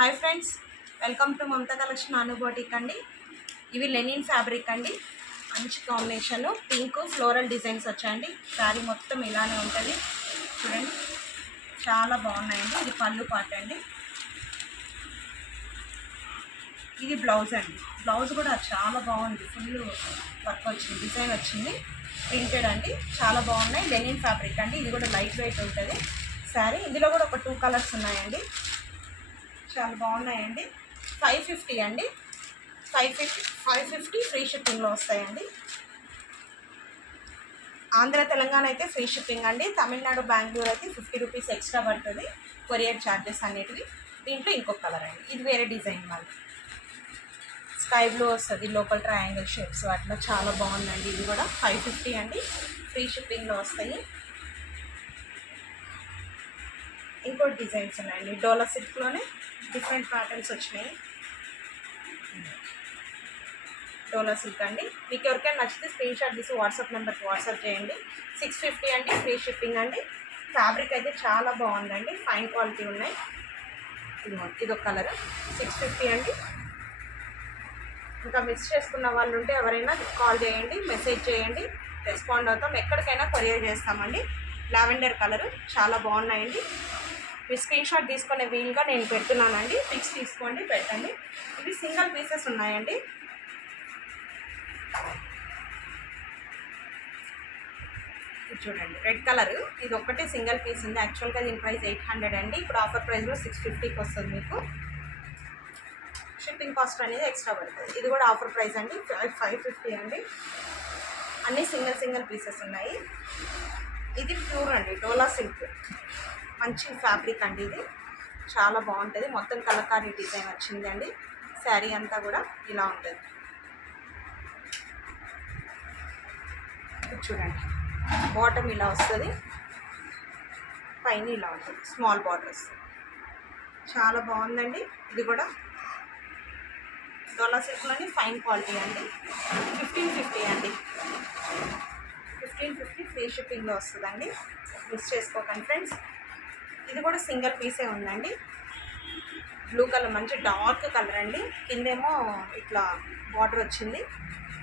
Hi friends, welcome to Mamata collection Anu boutique అండి. ఇవి linen fabric అండి. మంచి కాంబినేషన్ పింక్ ఫ్లోరల్ డిజైన్స్ వచ్చాయండి. శారీ మొత్తం ఇలానే ఉంటుంది చూడండి, చాలా బాగున్నాయండి. ఇది పళ్ళు పాట అండి. ఇది బ్లౌజ్ అండి. బ్లౌజ్ కూడా చాలా బాగుంది, ఫుల్ వర్క్ వచ్చింది, డిజైన్ వచ్చింది, ప్రింటెడ్ అండి. చాలా బాగున్నాయి. లెనిన్ ఫ్యాబ్రిక్ అండి. ఇది కూడా లైట్ వెయిట్ ఉంటుంది శారీ. ఇందులో కూడా ఒక 2 కలర్స్ ఉన్నాయండి. చాలా బాగున్నాయండి. 550 అండి. 550 ఫ్రీ షిప్పింగ్లో వస్తాయండి. ఆంధ్ర తెలంగాణ అయితే ఫ్రీ షిప్పింగ్ అండి. తమిళనాడు బెంగళూరు అయితే 50 రూపీస్ ఎక్స్ట్రా పడుతుంది కొరియర్ ఛార్జెస్ అనేటివి. దీంట్లో ఇంకొక కలర్ అండి. ఇది వేరే డిజైన్ మళ్ళీ స్కై బ్లూ వస్తుంది, లోపల ట్రయాంగిల్ షేప్స్ అట్లా చాలా బాగుందండి. ఇది కూడా 550 అండి. ఫ్రీ షిప్పింగ్లో వస్తాయి. ఇంకోటి డిజైన్స్ ఉన్నాయండి. డోలా సిల్క్లోనే డిఫరెంట్ ప్యాటర్న్స్ వచ్చినాయి. డోలా సిల్క్ అండి. మీకు ఎవరికైనా నచ్చితే స్క్రీన్ షాట్ తీసి వాట్సాప్ నెంబర్కి వాట్సాప్ చేయండి. 650 అండి. ఫ్రీ షిప్పింగ్ అండి. ఫ్యాబ్రిక్ అయితే చాలా బాగుందండి, ఫైన్ క్వాలిటీ ఉన్నాయి. ఇదొక కలర్ 650 అండి. ఇంకా మిస్ చేసుకున్న వాళ్ళు ఉంటే ఎవరైనా కాల్ చేయండి, మెసేజ్ చేయండి, రెస్పాండ్ అవుతాం. ఎక్కడికైనా కొరియర్ చేస్తామండి. లావెండర్ కలర్ చాలా బాగున్నాయండి. మీరు స్క్రీన్ షాట్ తీసుకునే వీలుగా నేను పెడుతున్నానండి. పిక్స్ తీసుకోండి, పెట్టండి. ఇవి సింగిల్ పీసెస్ ఉన్నాయండి. చూడండి, రెడ్ కలర్. ఇది ఒక్కటే సింగిల్ పీస్ ఉంది. యాక్చువల్గా దీని ప్రైస్ 800 అండి. ఇప్పుడు ఆఫర్ ప్రైస్లో 650కి వస్తుంది. మీకు షిప్పింగ్ కాస్ట్ అనేది ఎక్స్ట్రా పడుతుంది. ఇది కూడా ఆఫర్ ప్రైస్ అండి. 550 అండి. అన్నీ సింగిల్ పీసెస్ ఉన్నాయి. ఇది ప్యూర్ అండి, డోలా సిల్క్. మంచి ఫ్యాబ్రిక్ అండి. ఇది చాలా బాగుంటుంది. మొత్తం కలకారీ డిజైన్ వచ్చిందండి. శారీ అంతా కూడా ఇలా ఉంటుంది. చూడండి, బాటమ్ ఇలా వస్తుంది, పైన ఇలా ఉంటుంది, స్మాల్ బార్డర్స్. చాలా బాగుందండి. ఇది కూడా డోలా సిల్క్లోని ఫైన్ క్వాలిటీ అండి. 1550 అండి. 1550 ఫ్రీ షిప్పింగ్లో వస్తుందండి. మిస్ చేసుకోకండి ఫ్రెండ్స్. ఇది కూడా సింగిల్ పీసే ఉందండి. బ్లూ కలర్, మంచి డార్క్ కలర్ అండి. కిందేమో ఇట్లా బార్డర్ వచ్చింది.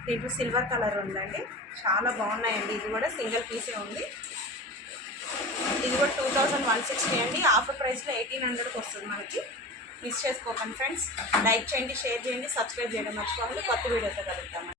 దీంట్లో సిల్వర్ కలర్ ఉందండి. చాలా బాగున్నాయండి. ఇది కూడా సింగిల్ పీసే ఉంది. ఇది కూడా 2160 అండి. ఆఫర్ ప్రైస్లో 1800కి వస్తుంది మనకి. మిస్ చేసుకోకండి ఫ్రెండ్స్. లైక్ చేయండి, షేర్ చేయండి, సబ్స్క్రైబ్ చేయడం మర్చిపోవాలి. కొత్త వీడియోతో కలుగుతామండి.